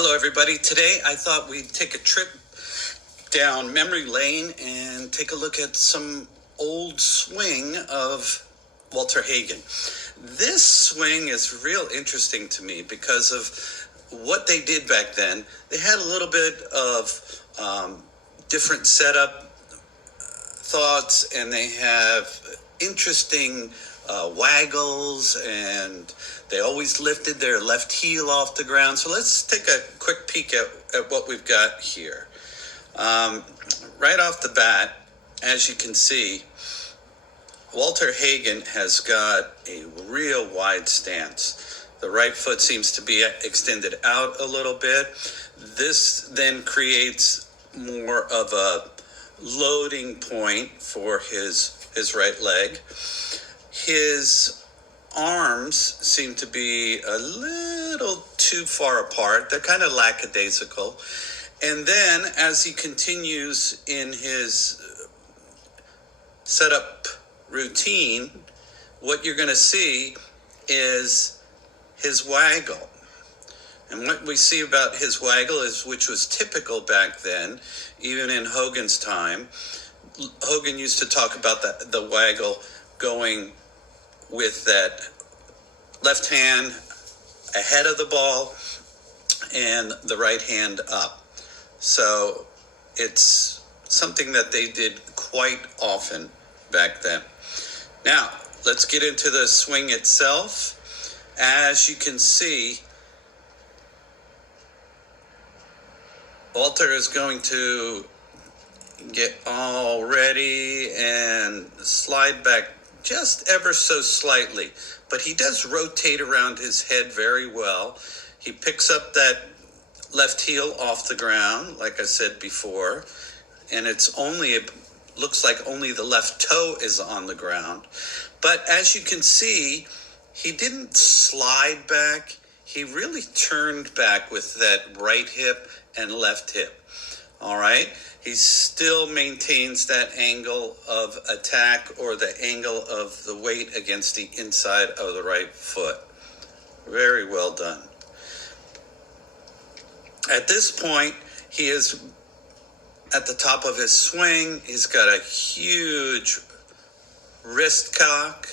Hello, everybody. Today I thought we'd take a trip down memory lane and take a look at some old swing of Walter Hagen. This swing is real interesting to me because of what they did back then. They had a little bit of different setup thoughts, and they have interesting waggles, and they always lifted their left heel off the ground. So let's take a quick peek at what we've got here. Right off the bat, as you can see, Walter Hagen has got a real wide stance. The right foot seems to be extended out a little bit. This then creates more of a loading point for his right leg. His arms seem to be a little too far apart. They're kind of lackadaisical. And then as he continues in his setup routine, what you're going to see is his waggle. And what we see about his waggle is, which was typical back then, even in Hogan's time. Hogan used to talk about the waggle going with that left hand ahead of the ball and the right hand up. So it's something that they did quite often back then. Now, let's get into the swing itself. As you can see, Walter is going to get all ready and slide back just ever so slightly, but he does rotate around his head very well. He picks up that left heel off the ground, like I said before, and looks like only the left toe is on the ground. But as you can see, he didn't slide back. He really turned back with that right hip and left hip. All right. He still maintains that angle of attack, or the angle of the weight against the inside of the right foot. Very well done. At this point, he is at the top of his swing. He's got a huge wrist cock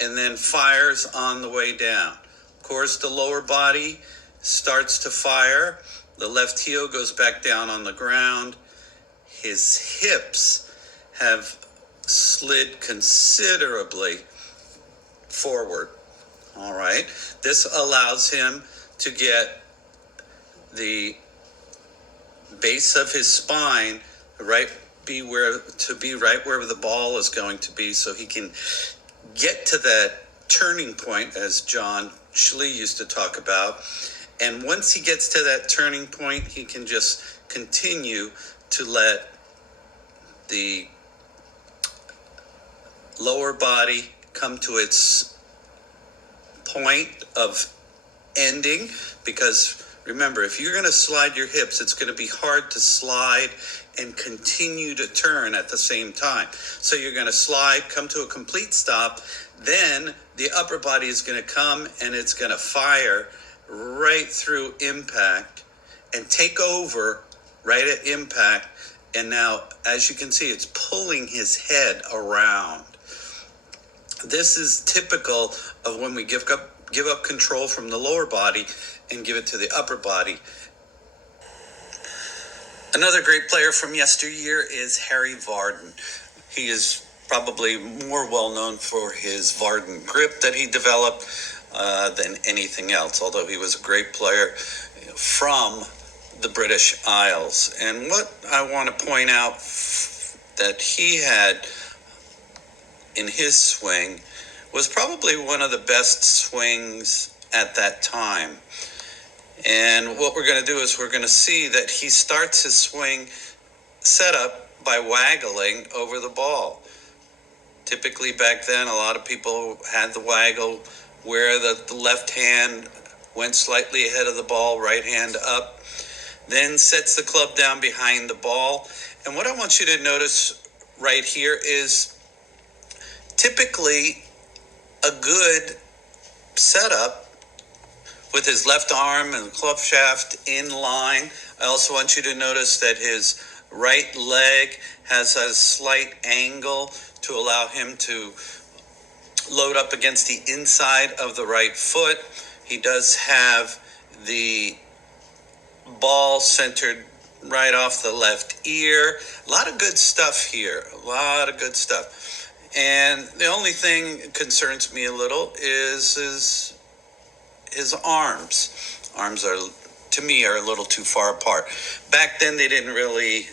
and then fires on the way down. Of course, the lower body starts to fire. The left heel goes back down on the ground. His hips have slid considerably forward. All right. This allows him to get the base of his spine right where the ball is going to be, so he can get to that turning point, as John Schley used to talk about. And once he gets to that turning point, he can just continue to let the lower body come to its point of ending. Because remember, if you're going to slide your hips, it's going to be hard to slide and continue to turn at the same time. So you're going to slide, come to a complete stop, then the upper body is going to come and it's going to fire right through impact and take over right at impact. And now, as you can see, it's pulling his head around. This is typical of when we give up control from the lower body and give it to the upper body. Another great player from yesteryear is Harry Vardon. He is probably more well known for his Vardon grip that he developed than anything else, although he was a great player from the British Isles. And what I want to point out that he had in his swing was probably one of the best swings at that time. And what we're going to do is we're going to see that he starts his swing setup by waggling over the ball. Typically back then, a lot of people had the waggle where the left hand went slightly ahead of the ball, right hand up, then sets the club down behind the ball. And what I want you to notice right here is typically a good setup with his left arm and the club shaft in line. I also want you to notice that his right leg has a slight angle to allow him to load up against the inside of the right foot. He does have the ball centered right off the left ear. A lot of good stuff here. A lot of good stuff. And the only thing that concerns me a little is his arms. Arms are, to me, are a little too far apart. Back then, they didn't really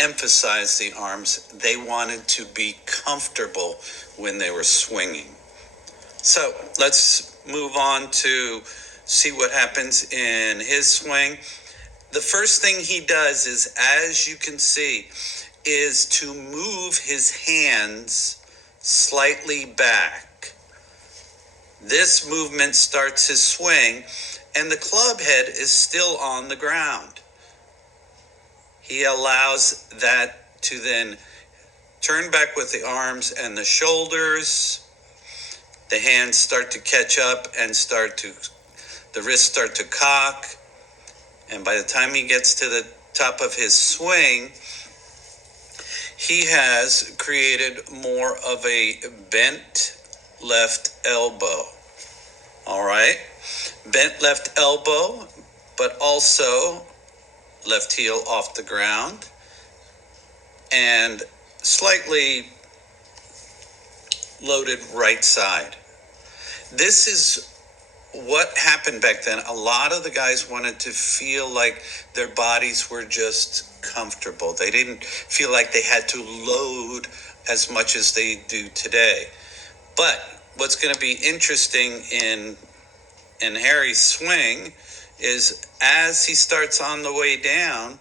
emphasize the arms. They wanted to be comfortable when they were swinging. So let's move on to see what happens in his swing. The first thing he does is, as you can see, is to move his hands slightly back. This movement starts his swing, and the club head is still on the ground. He allows that to then turn back with the arms and the shoulders. The hands start to catch up and the wrists start to cock. And by the time he gets to the top of his swing, he has created more of a bent left elbow. All right? Bent left elbow, but also left heel off the ground and slightly loaded right side. This is what happened back then. A lot of the guys wanted to feel like their bodies were just comfortable. They didn't feel like they had to load as much as they do today. But what's going to be interesting in Harry's swing is, as he starts on the way down,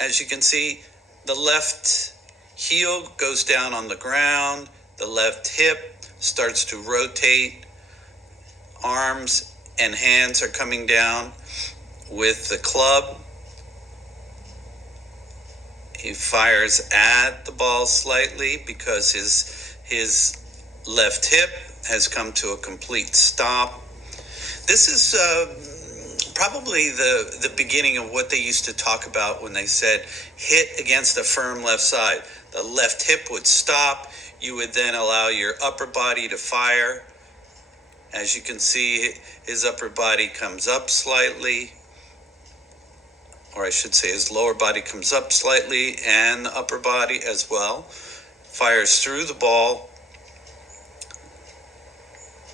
as you can see, the left heel goes down on the ground, the left hip starts to rotate, arms and hands are coming down with the club. He fires at the ball slightly because his left hip has come to a complete stop. This is probably the beginning of what they used to talk about when they said hit against a firm left side. The left hip would stop. You would then allow your upper body to fire. As you can see, his upper body comes up slightly, or I should say his lower body comes up slightly and the upper body as well. Fires through the ball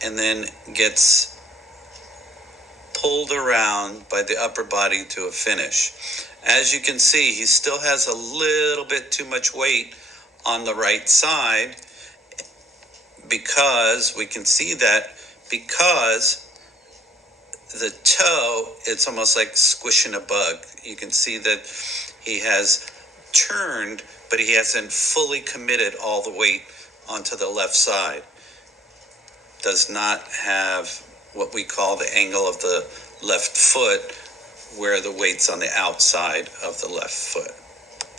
and then gets pulled around by the upper body to a finish. As you can see, he still has a little bit too much weight on the right side, because we can see that because the toe, it's almost like squishing a bug. You can see that he has turned, but he hasn't fully committed all the weight onto the left side. Does not have what we call the angle of the left foot, where the weight's on the outside of the left foot.